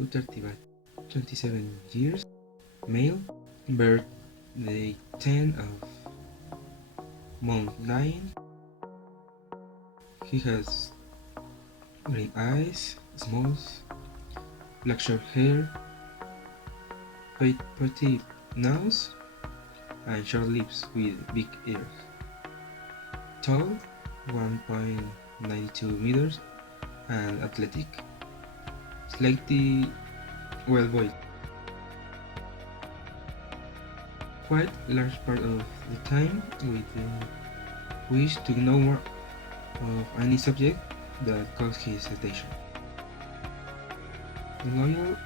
Uttar Tibat, 27 years, male, birthday 10 of month Lion. He has green eyes, small, black short hair, petite nose, and short lips with big ears. Tall, 1.92 meters, and athletic. Slightly well-built. Quite large part of the time with the wish to know more of any subject that caught his attention. Loyal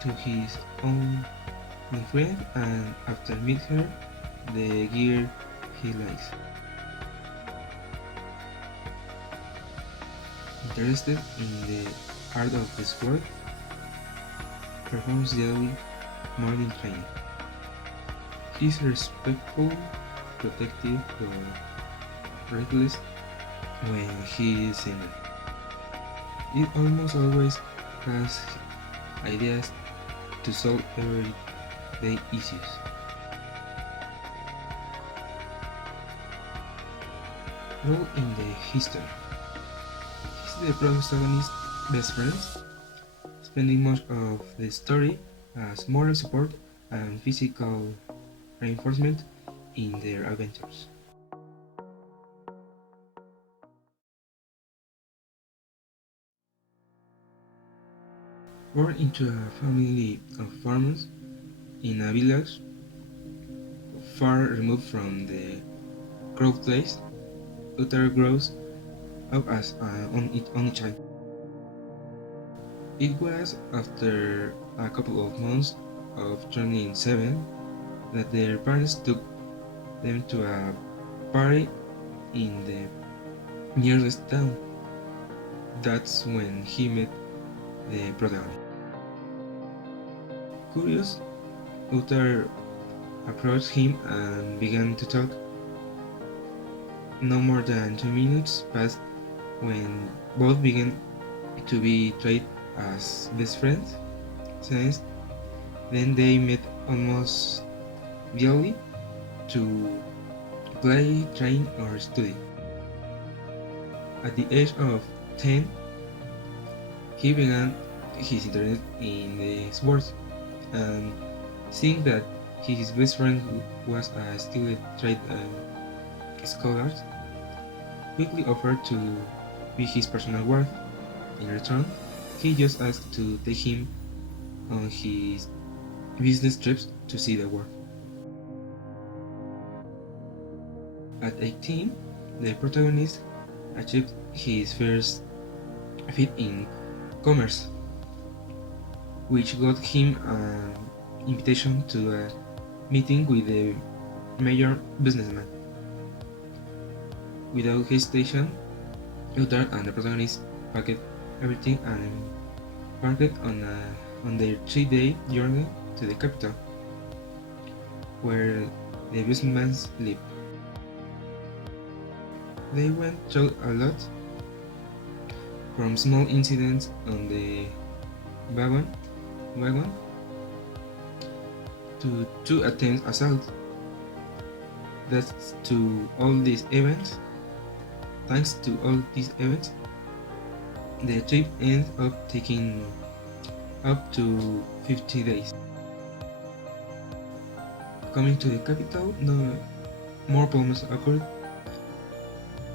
to his own friend, and after meet her, the gear he likes. Interested in the art of the sport, performs daily morning training. He's respectful, protective, but reckless when he is angry. It almost always has ideas to solve everyday issues. Role in the history. He's the protagonist's best friend, spending much of the story as moral support and physical reinforcement in their adventures. Born into a family of farmers in a village far removed from the crowd place, Uttar grows up as its only child. It was after a couple of months of turning 7 that their parents took them to a party in the nearest town. That's when he met the protagonist. Curious, Uttar approached him and began to talk. No more than 2 minutes passed when both began to be treated as best friends. Since then, they met almost daily to play, train, or study. At the age of 10, he began his interest in the sports, and seeing that his best friend was a skilled trade scholar, quickly offered to be his personal guard. In return, he just asked to take him on his business trips to see the world. At 18, the protagonist achieved his first feat in commerce, which got him an invitation to a meeting with the major businessman. Without hesitation, Uttar and the protagonist packed everything and embarked on their 3-day journey to the capital, where the businessman lived. They went through a lot, from small incidents on the wagon to 2 attempts assault. That's to all these events. Thanks to all these events, the trip ends up taking up to 50 days. Coming to the capital, no more problems occurred.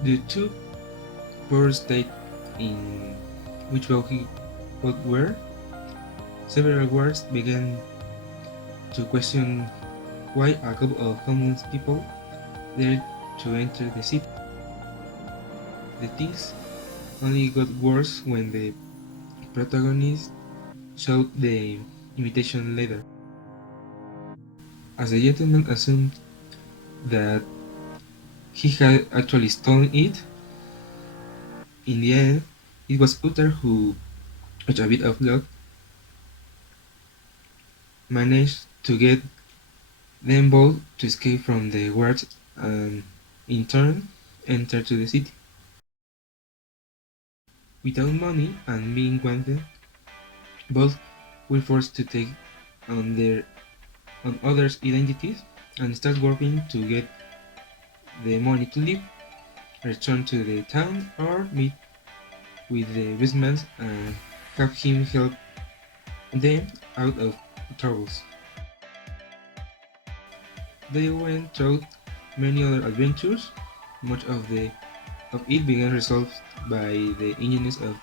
The two poor state in which both were, several guards began to question why a couple of homeless people dared to enter the city. The things only got worse when the protagonist showed the invitation letter. As the gentleman assumed that he had actually stolen it, in the end, it was Uttar who, with a bit of luck, managed to get them both to escape from the guards and, in turn, enter to the city. Without money and being wanted, both will forced to take on their on others' identities and start working to get the money to live, return to the town, or meet with the businessman and have him help them out of troubles. They went through many other adventures. Much of it began resolved by the ingenious of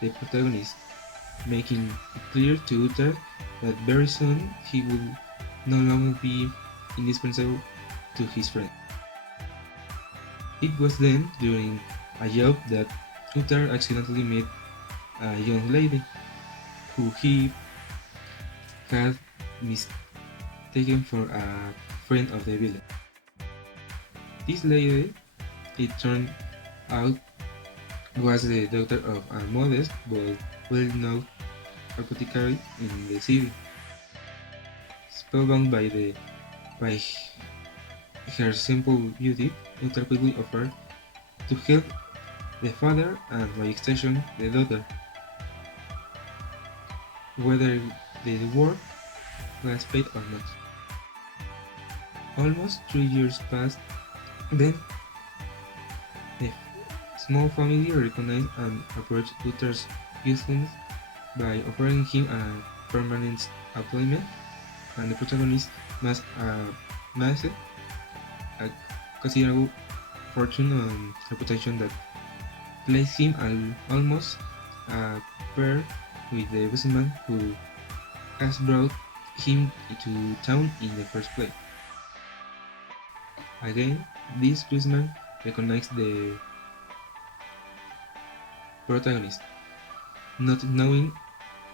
the protagonist, making it clear to Uther that very soon he would no longer be indispensable to his friend. It was then during a job that Uther accidentally met a young lady who he had mistaken for a friend of the village. This lady, it turned out, was the daughter of a modest but well-known apothecary in the city. Spellbound by her simple beauty, Uther quickly offered to help the father and by extension the daughter, whether the work was paid or not. Almost 3 years passed, then the small family recognized and approached Uther's usefulness by offering him a permanent employment, and the protagonist amassed a considerable fortune and reputation that placed him almost a pair with the businessman who has brought him to town in the first place. Again, this businessman recognized the protagonist, not knowing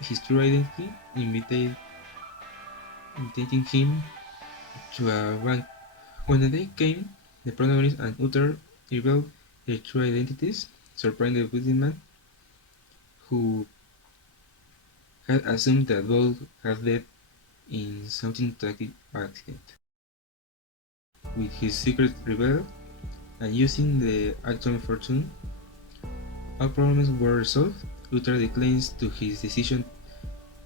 his true identity, invitating him to a bank. When the day came, the protagonist and Uther revealed their true identities, surprising the businessman, who had assumed that both had died in something tragic accident. With his secret revealed, and using the actual fortune, all problems were resolved. Uther declines to his decision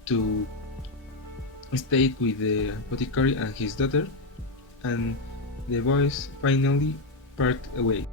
to stay with the apothecary and his daughter, and the boys finally part away.